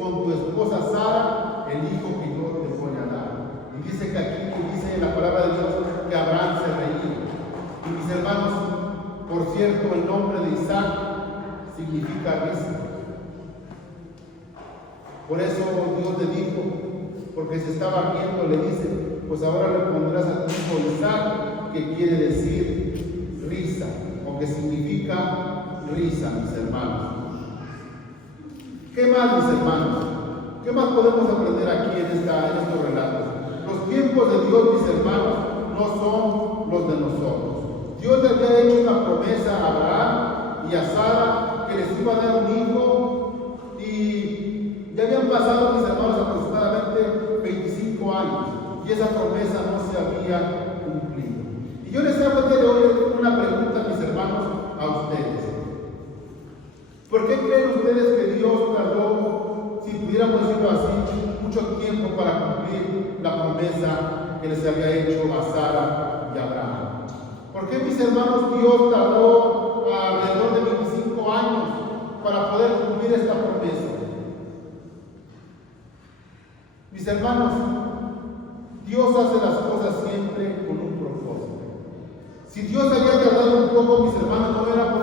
con tu esposa Sara el hijo que yo te voy a dar. Y dice que aquí, dice la palabra de Dios, que Abraham se reía. Y mis hermanos, por cierto, el nombre de Isaac significa risa. Por eso Dios le dijo, porque se estaba riendo, le dice: pues ahora le pondrás a tu hijo Isaac, que quiere decir risa, o que significa risa, mis hermanos. ¿Qué más, mis hermanos? ¿Qué más podemos aprender aquí en estos relatos? Los tiempos de Dios, mis hermanos, no son los de nosotros. Dios le había hecho una promesa a Abraham y a Sara que les iba a dar un hijo, y ya habían pasado, mis hermanos, aproximadamente 25 años y esa promesa no se había cumplido. Y yo les hago el día de hoy una pregunta, mis hermanos, a ustedes. ¿Por qué creen ustedes que Dios tardó, si pudiéramos decirlo así, mucho tiempo para cumplir la promesa que les había hecho a Sara y a Abraham? ¿Por qué, mis hermanos, Dios tardó alrededor de 25 años para poder cumplir esta promesa? Mis hermanos, Dios hace las cosas siempre con un propósito. Si Dios había tardado un poco, mis hermanos, no era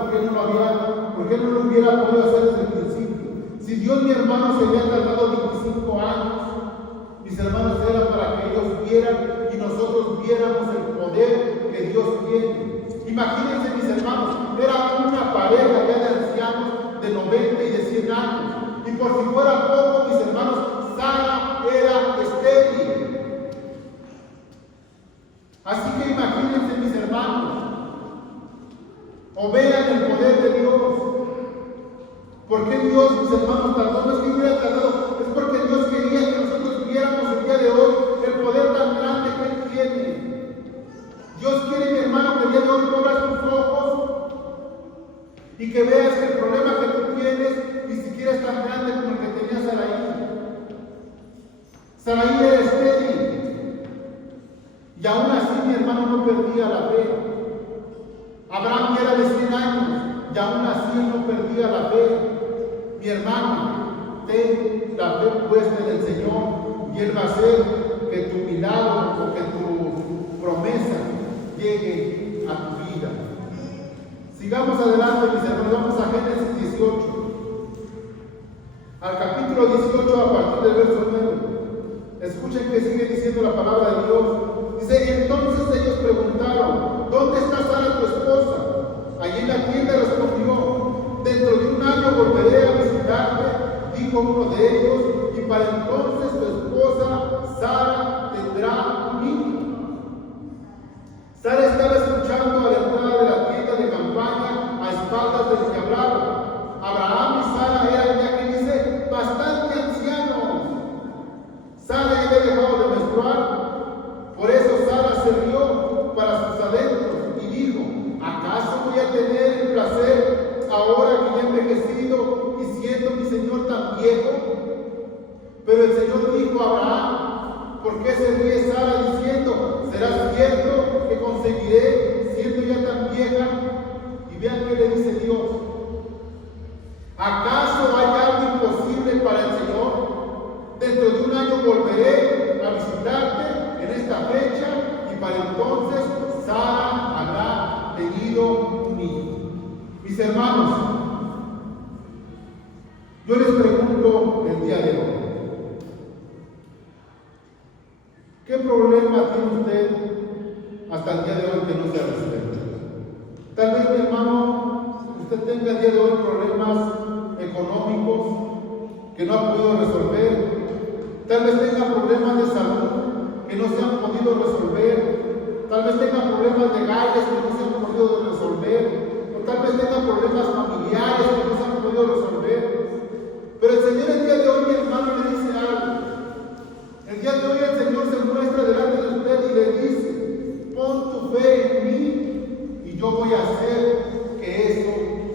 porque no lo hubiera podido hacer desde el principio. Si Dios, mi hermano, se había tardado 25 años, mis hermanos, era para que ellos vieran y nosotros viéramos el poder que Dios tiene. Imagínense, mis hermanos, era una pareja ya de ancianos de 90 y de 100 años. Y por si fuera poco, mis hermanos, Sara era estéril. Así que imagínense, mis hermanos, o vean el poder de Dios. ¿Por qué Dios, mis hermanos, tardó? No es que hubiera tardado, es porque Dios quería que nosotros viéramos el día de hoy el poder tan grande que Él tiene. Dios quiere, mi hermano, que el día de hoy tú abras tus ojos y que veas que el problema que tú tienes ni siquiera es tan grande como el que tenía Saraí. Saraí era estéril. Y aún así, mi hermano, no perdía la fe. Abraham era de 100 años y aún así no perdía la fe. Mi hermano, ten la fe puesta en el Señor y Él va a hacer que tu milagro o que tu promesa llegue a tu vida. Sigamos adelante, mis hermanos, vamos a Génesis 18. Al capítulo 18, a partir del verso 9. Escuchen que sigue diciendo la palabra de Dios. Dice, entonces ellos preguntaron, ¿dónde está Sara tu esposa? Allí en la tienda respondió, dentro de un año volveré a visitarte, dijo uno de ellos, y para entonces tu esposa Sara tendrá un hijo. Sara estaba escuchando a la entrada de la tienda de campaña a espaldas del que hablaba. Abraham y Sara eran, ya que dice, bastante ancianos. Sara ya había dejado de menstruar. Por eso Sara se rió para sus adentros y dijo, ¿acaso voy a tener el placer ahora que ya he envejecido y siendo mi Señor tan viejo? Pero el Señor dijo a Abraham, ¿por qué se ríe Sara diciendo, ¿será cierto que conseguiré siendo ya tan vieja? Y vean qué le dice Dios. ¿Acaso hay algo imposible para el Señor? Dentro de un año volveré a visitarte en esta fecha y para entonces Sara habrá tenido un hijo. Mis hermanos, yo les pregunto el día de hoy, ¿qué problema tiene usted hasta el día de hoy que no se resuelve? Tal vez, mi hermano, usted tenga el día de hoy problemas económicos que no ha podido resolver. Tal vez tenga problemas de salud que no se han podido resolver. Tal vez tenga problemas legales que no se han podido resolver. O tal vez tenga problemas familiares que no se han podido resolver. Pero el Señor el día de hoy, mi hermano, le dice algo. El día de hoy el Señor se muestra delante de usted y le dice, pon tu fe en mí y yo voy a hacer que eso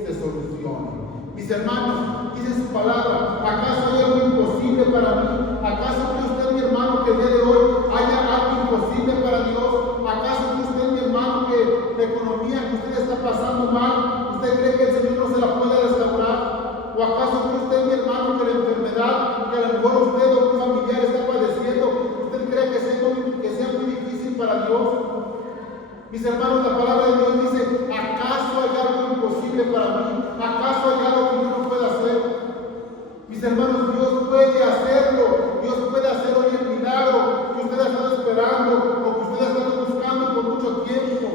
se solucione. Mis hermanos, dice su palabra, ¿acaso hay algo imposible para mí? ¿Acaso cree usted, mi hermano, que el día de hoy haya algo imposible para Dios? ¿Acaso cree usted, mi hermano, que la economía que usted está pasando mal, usted cree que el Señor no se la puede restaurar? ¿O acaso cree usted, mi hermano, que la enfermedad que a lo mejor usted o un familiar está padeciendo, usted cree que sea muy difícil para Dios? Mis hermanos, la palabra de Dios dice, ¿acaso hay algo imposible para mí? ¿Acaso hay algo que yo no pueda hacer? Mis hermanos, Dios puede hacerlo. Dios puede hacer hoy el milagro que usted ha estado esperando o que usted ha estado buscando por mucho tiempo.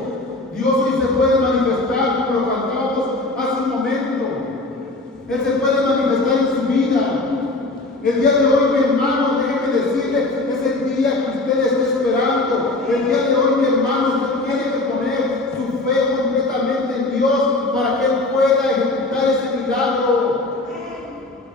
Dios hoy se puede manifestar como lo cantábamos hace un momento. Él se puede manifestar en su vida. El día de hoy, mi hermano, déjeme decirle, es el día que usted está esperando. El día de hoy, mi hermano, usted tiene que poner su fe completamente en Dios para que Él pueda ejecutar ese milagro.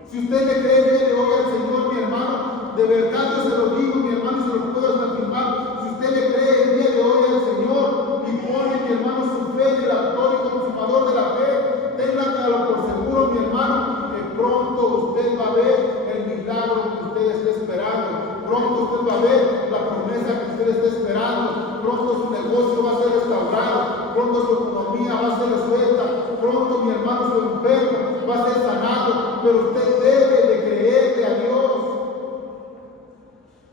Si usted le cree el día de hoy al Señor, mi hermano, de verdad yo se lo digo, mi hermano, se lo puedo afirmar. Si usted le cree el día de hoy al Señor y pone, mi hermano, su fe en el autor y consumador de la fe, téngalo por seguro, mi hermano, que pronto usted va a ver el milagro que usted está esperando. Pronto usted va a ver la promesa que usted está esperando. Pronto su negocio va a ser restaurado. Pronto su economía va a ser resuelta. Pronto, mi hermano, su enfermo va a ser sanado. Pero usted debe de creerle a Dios.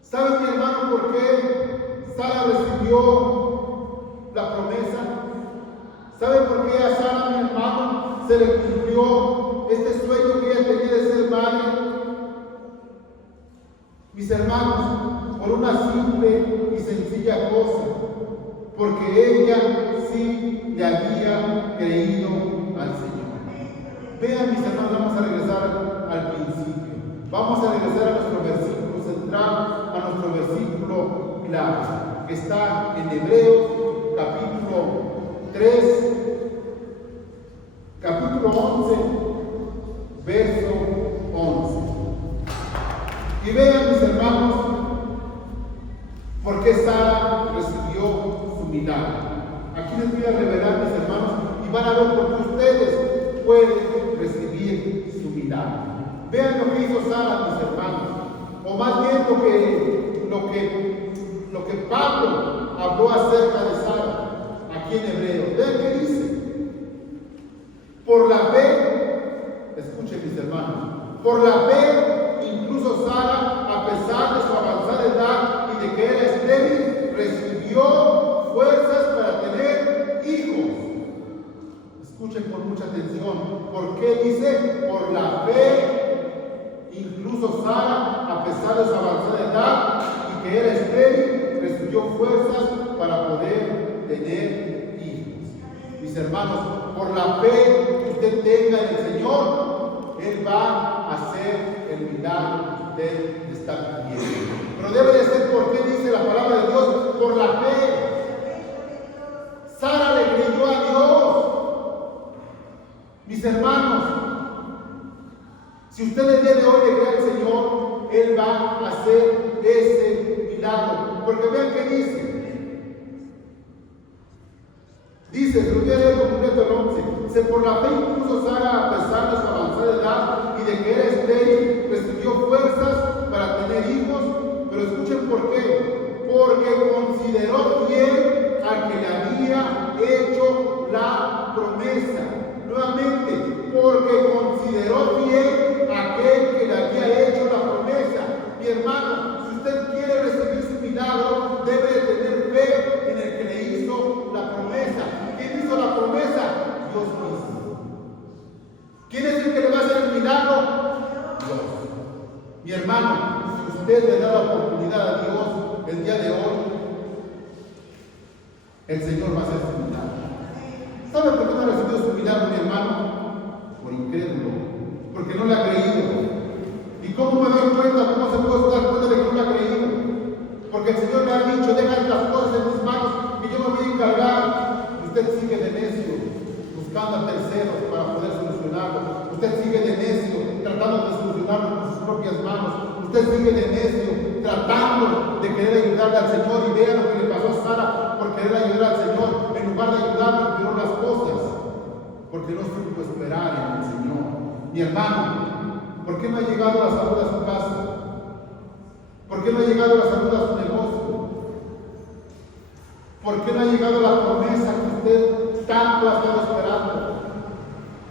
¿Sabe, mi hermano, por qué Sara recibió la promesa? ¿Sabe por qué a Sara, mi hermano, se le cumplió este sueño que ella tenía de ser madre? Mis hermanos, por una simple y sencilla cosa, porque ella sí le había creído al Señor. Vean, mis hermanos, vamos a regresar al principio. Vamos a regresar a nuestro versículo central, a nuestro versículo clave, que está en Hebreos, capítulo 3, capítulo 11, verso 11. Y vean, mis hermanos, por qué Sara recibió su milagro. Aquí les voy a revelar, mis hermanos, y van a ver por qué ustedes pueden recibir su milagro. Vean lo que hizo Sara, mis hermanos, o más bien lo que Pablo habló acerca de Sara, aquí en Hebreos. Vean qué dice. Por la fe, escuchen, mis hermanos, por la fe, incluso Sara, a pesar de su avanzada edad y de que era estéril, recibió fuerzas para tener hijos. Escuchen con mucha atención. ¿Por qué dice? Por la fe, incluso Sara, a pesar de su avanzada edad y que era estéril, recibió fuerzas para poder tener hijos. Mis hermanos, por la fe que usted tenga en el Señor, Él va a hacer el milagro que usted está pidiendo. Pero debe de ser porque dice la palabra de Dios, por la fe. Sara le creyó a Dios. Mis hermanos, si usted el día de hoy le cree al Señor, Él va a hacer ese milagro. Porque vean qué dice. Dice, se lo voy a leer completo el 11. Dice, por la fe incluso Sara, a pesar de su avanzada edad y de que era estéril, recibió fuerzas para tener hijos. Pero escuchen por qué. Porque consideró fiel al que le había hecho la promesa. Nuevamente, porque consideró fiel a aquel que le había hecho la promesa. Mi hermano, si usted quiere recibir su milagro, debe de tener fe en el que le hizo la promesa. ¿Quién hizo la promesa? Dios mismo. ¿Quién es el que le va a hacer el milagro? Dios. Mi hermano, si usted le da la oportunidad a Dios el día de hoy, el Señor va a hacer su milagro. ¿Sabe por qué no ha recibido su milagro, mi hermano? Por incrédulo, porque no le ha creído. ¿Y cómo me doy cuenta? ¿Cómo se puede dar cuenta de que no le ha creído? Porque el Señor le ha dicho, deja las cosas en mis manos, que yo me voy a encargar. Usted sigue de necio, buscando a terceros para poder solucionarlo. Usted sigue de necio, tratando de solucionarlo con sus propias manos. Usted sigue de necio, tratando de querer ayudarle al Señor. Y vea lo que le pasó a Sara por querer ayudar al Señor. En lugar de ayudarle, empeoró las cosas. Porque no supo esperar en el Señor. Mi hermano, ¿por qué no ha llegado la salud a su casa? ¿Por qué no ha llegado la salud a su negocio? ¿Por qué no ha llegado la promesa que usted tanto ha estado esperando?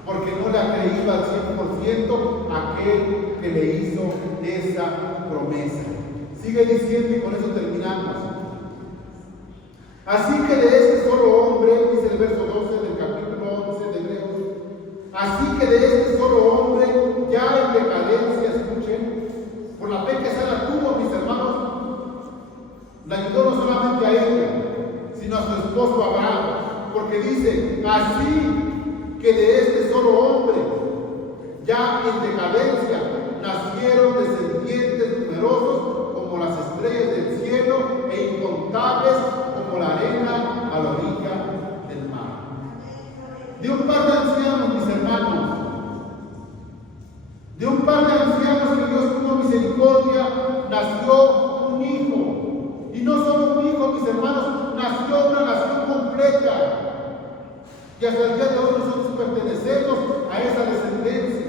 Porque no le ha creído al 100% a aquel que le hizo esa promesa. Sigue diciendo y con eso terminamos. Así que de este solo hombre, dice el verso 12 del capítulo 11 de Hebreos, así que de este solo hombre, ya en decadencia, escuchen, por la fe que Sara tuvo, mis hermanos, la ayudó no solamente a ella, sino a su esposo Abraham, porque dice, así que de este solo hombre, ya en decadencia, nacieron descendientes numerosos como las estrellas del cielo e incontables como la arena a la orilla del mar. De un par de ancianos, mis hermanos, de un par de ancianos que Dios tuvo misericordia, nació un hijo. Y no solo un hijo, mis hermanos, nació una nación completa. Y hasta el día de hoy nosotros pertenecemos a esa descendencia,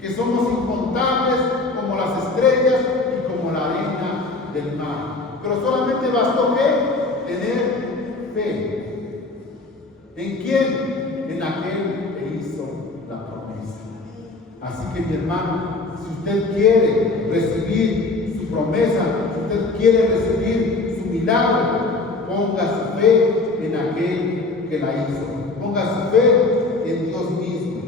que somos incontables como las estrellas y como la arena del mar. Pero solamente bastó que tener fe. ¿En quién? En aquel que hizo la promesa. Así que, mi hermano, si usted quiere recibir su promesa, si usted quiere recibir su milagro, ponga su fe en aquel que la hizo. Ponga su fe en Dios mismo.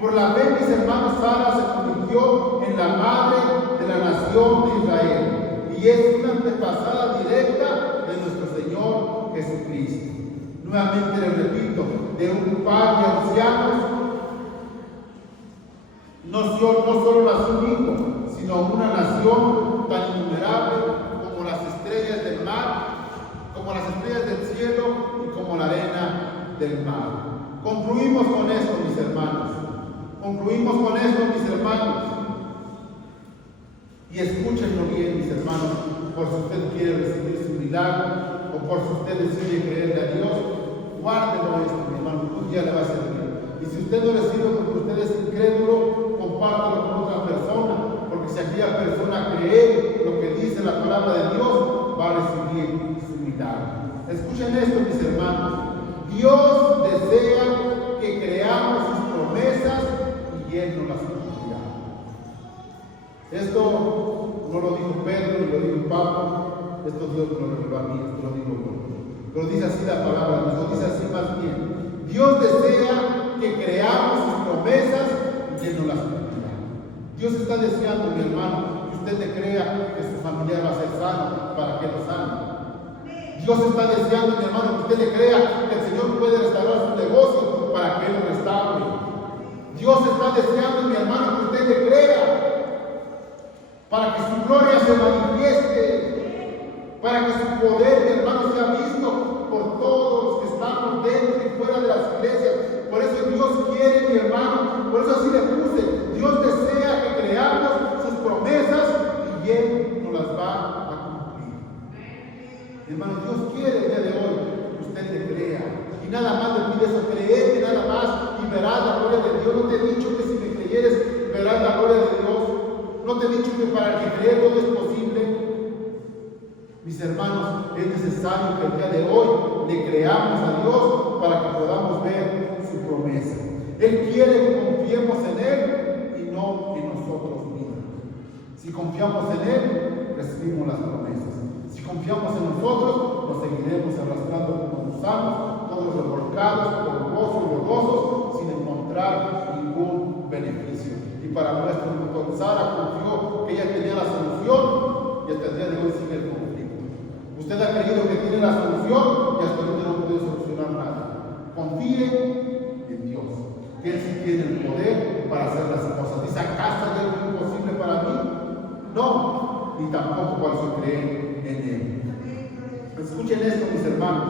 Por la fe, mis hermanos, Sara se convirtió en la madre de la nación de Israel y es una antepasada directa de nuestro Señor Jesucristo. Nuevamente les repito, de un par de ancianos, no solo nació un hijo, sino una nación tan innumerable como las estrellas del mar, como las estrellas del cielo y como la arena del mar. Concluimos con esto, mis hermanos. Concluimos con esto, mis hermanos. Y escúchenlo bien, mis hermanos, por si usted quiere recibir su milagro o por si usted decide creerle a Dios, guárdelo esto, mi hermano, un día le va a servir. Y si usted no le sirve porque usted es incrédulo, compártelo con otra persona, porque si aquella persona cree lo que dice la palabra de Dios, va a recibir su milagro. Escuchen esto, mis hermanos. Dios desea que creamos sus promesas y Él nos las cumplirá. Esto no lo dijo Pedro, ni lo dijo Pablo, esto Dios me lo reveló a mí, esto lo digo yo. Pero dice así la palabra, nos lo dice así más bien. Dios desea que creamos sus promesas y Él nos las cumplirá. Dios está deseando, mi hermano, que usted le crea que su familiar va a ser sano para que lo sane. Dios está deseando, mi hermano, que usted le crea que el Señor puede restaurar su negocio para que Él lo restaure. Dios está deseando, mi hermano, que usted le crea para que su gloria se manifieste, para que su poder, mi hermano, sea visto por todos los que estamos dentro y fuera de las iglesias. Por eso Dios quiere, mi hermano, por eso así le puse, Dios desea que creamos sus promesas y Él nos las va a cumplir. Mi hermano, Dios quiere el día de hoy que usted le crea. Y nada más le pide eso, creer nada más y verás la gloria de Dios. No te he dicho que si me creyeres verás la gloria de Dios. No te he dicho que para el que cree todo es posible. Mis hermanos, es necesario que el día de hoy le creamos a Dios para que podamos ver su promesa. Él quiere que confiemos en Él y no en nosotros mismos. Si confiamos en Él, recibimos las promesas. Si confiamos en nosotros, nos seguiremos arrastrando como gusanos, todos revolcados por gozo y lodosos, sin encontrar ningún beneficio. Y para nuestro doctor Sara confió que ella tenía la solución y hasta el día de hoy sigue el conflicto. Usted ha creído que tiene la solución y hasta el día no puede solucionar nada. Confíe en Dios, que Él sí tiene el poder para hacer las cosas. Dice, ¿acaso hay algo imposible para mí? No, ni tampoco para su creer en Él. Escuchen esto, mis hermanos.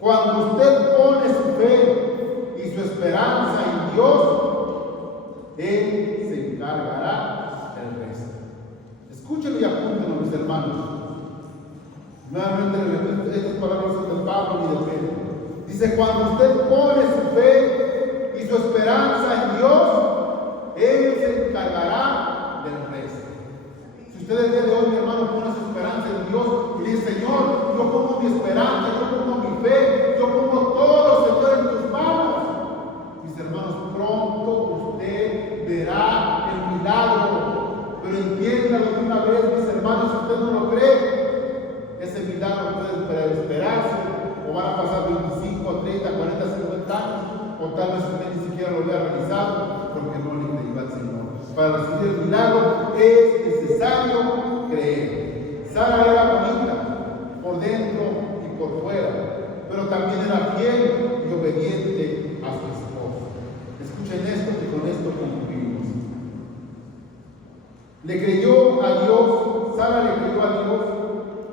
Cuando usted pone su fe y su esperanza en Dios, Él se encargará del resto. Escúchenlo y apúntenlo, mis hermanos. Nuevamente les repito, estas palabras son de Pablo y de Pedro. Dice, cuando usted pone su fe y su esperanza en Dios, Él se encargará del resto. Si usted el día de hoy, mi hermano, pone su esperanza en Dios y dice, Señor, yo pongo mi esperanza, yo pongo mi fe, yo pongo todo, Señor, en tus manos. Mis hermanos, pronto usted verá el milagro. Pero entiéndalo de una vez, mis hermanos, si usted no lo cree, ese milagro puede esperarse, o van a pasar 25, 30, 40, 50 años, o tal vez usted ni siquiera lo vea realizado, porque no le creyó al Señor. Para recibir el milagro es necesario creer. Sara era bonita, por dentro y por fuera, pero también era fiel y obediente a su esposo. Escuchen esto y con esto concluimos. Le creyó a Dios, Sara le creyó a Dios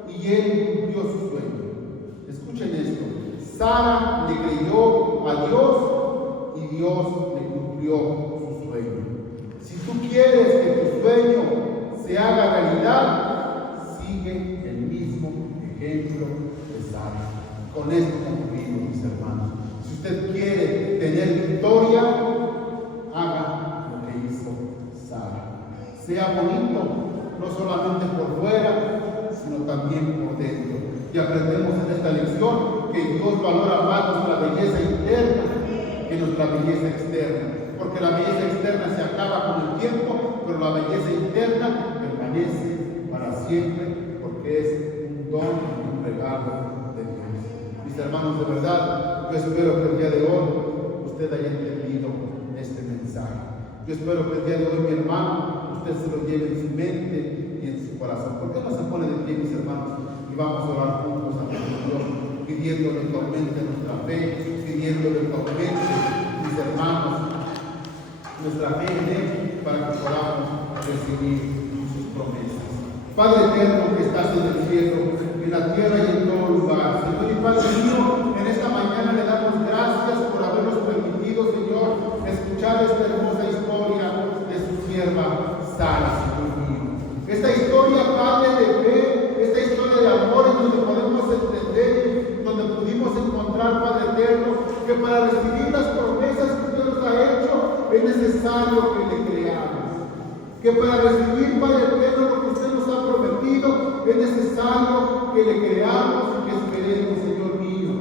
y él cumplió su sueño. Escuchen esto. Sara le creyó a Dios y Dios le cumplió su sueño. Si tú quieres que tu sueño se haga realidad, sigue el mismo ejemplo de Sara. Con esto concluimos, mis hermanos. Si usted quiere tener victoria, haga lo que hizo Sara. Sea bonito, no solamente por fuera, sino también por dentro. Y aprendemos en esta lección que Dios valora más nuestra belleza interna que nuestra belleza externa. Porque la belleza externa se acaba con el tiempo, pero la belleza interna permanece para siempre, porque es un don y un regalo de Dios. Mis hermanos, de verdad, yo espero que el día de hoy usted haya entendido este mensaje. Yo espero que el día de hoy, mi hermano, usted se lo lleve en su mente y en su corazón. ¿Por qué no se pone de pie, mis hermanos? Y vamos a orar juntos ante Dios. pidiéndole que aumente nuestra fe, pidiéndole que aumente, mis hermanos, nuestra fe en Él, para que podamos recibir sus promesas. Padre eterno que estás en el cielo, en la tierra y en todo lugar, Señor y Padre mío, en esta mañana le damos gracias por habernos permitido, Señor, escuchar esta hermosa historia de su sierva Sara, Señor mío. Esta historia, Padre, de fe, esta historia de amor en donde podemos entender, donde pudimos encontrar, Padre eterno, que para recibir las promesas que usted nos ha hecho, es necesario que le creamos. Que para recibir, Padre eterno, lo que usted nos ha prometido, es necesario que le creamos y que esperemos, Señor mío.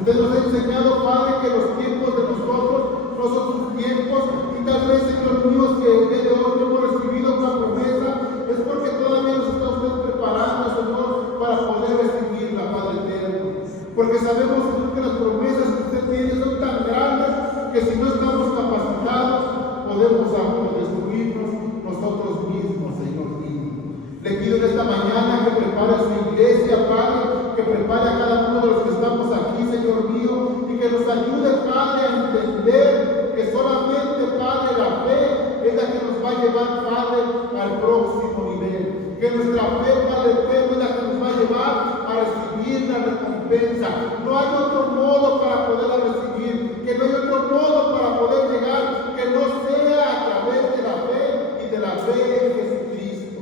Usted nos ha enseñado, Padre, que los tiempos de nosotros no son sus tiempos, y tal vez, Señor mío, que el día de hoy no hemos recibido una promesa, es porque todavía nos está usted preparando, Señor, para poder recibirla, Padre eterno. Porque sabemos, Señor, que las promesas que usted tiene son tan grandes que si no estamos capacitados, podemos autodestruirnos nosotros mismos, Señor mío. Le pido en esta mañana que prepare a su iglesia, Padre, que prepare a cada uno de los que estamos aquí, Señor mío, y que nos ayude, Padre, a entender que solamente, Padre, la fe es la que nos va a llevar, Padre, al próximo nivel. Que nuestra fe, Padre eterno, es la que nos va a llevar a recibir la recompensa. No hay otro modo para poderla recibir, que no hay otro modo para poder llegar, que no sea a través de la fe y de la fe en Jesucristo.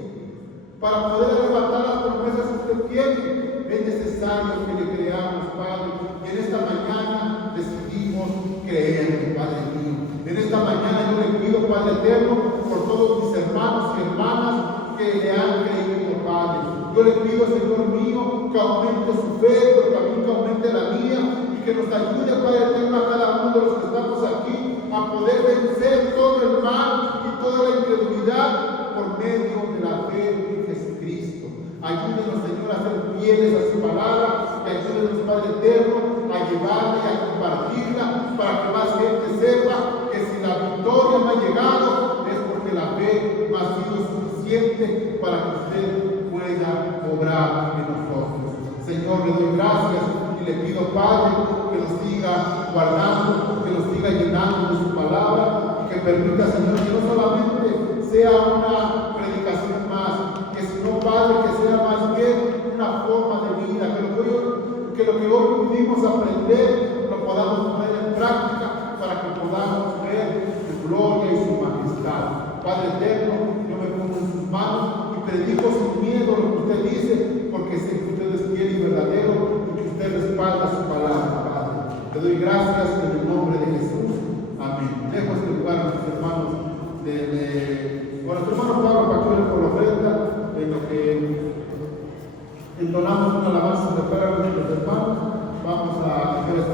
Para poder arrebatar las promesas que usted tiene, es necesario que le creamos, Padre. Y en esta mañana decidimos creerle, Padre mío. En esta mañana yo le pido, Padre eterno, por todos mis hermanos y hermanas que le han creído, Padre. Yo le pido, Señor mío, que aumente su fe, pero también que aumente la mía, y que nos ayude, Padre eterno, a cada uno de los que estamos aquí, a poder vencer todo el mal y toda la incredulidad por medio de la fe en Jesucristo. Ayúdenos, Señor, a ser fieles a su palabra, y ayúdenos, Padre eterno, a llevarla y a compartirla, para que más gente sepa que si la victoria no ha llegado, es porque la fe no ha sido suficiente para que usted pueda obrar en nosotros. Señor, le doy gracias y le pido, Padre, que nos siga guardando, que nos siga llenando de su palabra, y que permita, Señor, que no solamente sea una predicación más, que sino, Padre, que sea más bien una forma de vida, que lo que hoy pudimos aprender lo podamos poner en práctica para que podamos ver su gloria y su majestad. Padre eterno, yo me pongo en sus manos y predico sin miedo lo que usted dice, porque sé que usted es fiel y verdadero y que usted respalda su palabra, Padre. Te doy gracias en el nombre de Jesús. Amén. Dejo este lugar a nuestros hermanos bueno, nuestro hermano Pablo Pachuel por la ofrenda, en lo que entonamos una alabanza de fe a nuestros hermanos. Vamos a hacer este